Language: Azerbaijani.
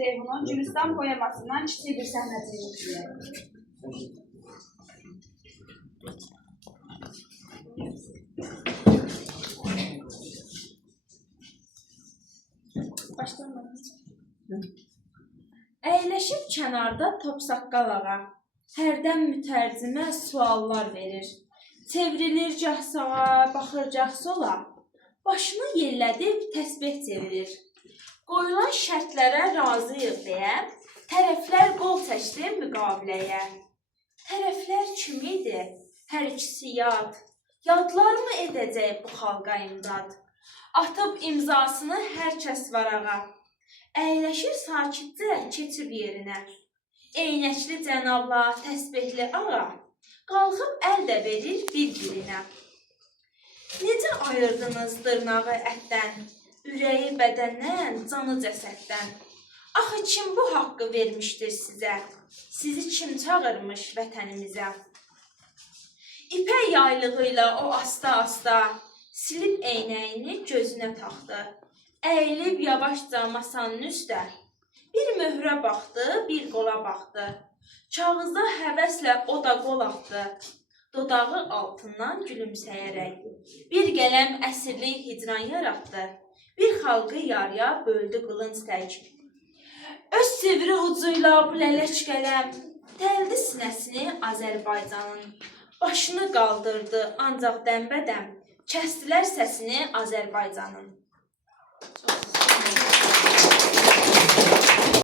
Ceyhun'un Gülüstan poemasından kiçik bir səhnəsini izləyək. Əyləşib kənarda Topsaqqal ağa, hərdən mütərzimə suallar verir. Çevrilir gah sağa, baxır gah sola, başını yellədib təsbih çevirir. Qoyulan şərtlərə razıyıq deyə, tərəflər qol çəkdi müqaviləyə. Tərəflər kim idi? Hər ikisi yad. Yadlar mı edəcək bu xalqa imdad? Atıb imzasını hər kəs varağa. Əyləşir sakitcə keçib yerinə. Eynəkli cənabla təsbihli ağa, qalxıb əl də verir bir-birinə. Necə ayırdınız dırnağı ətdən, ürəyi bədəndən, canı cəsəddən? Axı kim bu haqqı vermişdir sizə? Sizi kim çağırmış vətənimizə? İpək yaylığı ilə o asta-asta silib eynəyini gözünə taxdı. Əyilib yavaşca masanın üstə, bir möhrə baxdı, bir qola baxdı. Kağızda həvəslə o da qol atdı, dodağı altından gülümsəyərək. Bir qələm əsirlik hicran yaratdı, bir xalqı yarıya böldü qılınc tək. Öz sivri ucuyla bu lələk qələm dəldi sinəsini Azərbaycanın. Başını qaldırdı ancaq dəmbədəm, kəsdilər səsini Azərbaycanın.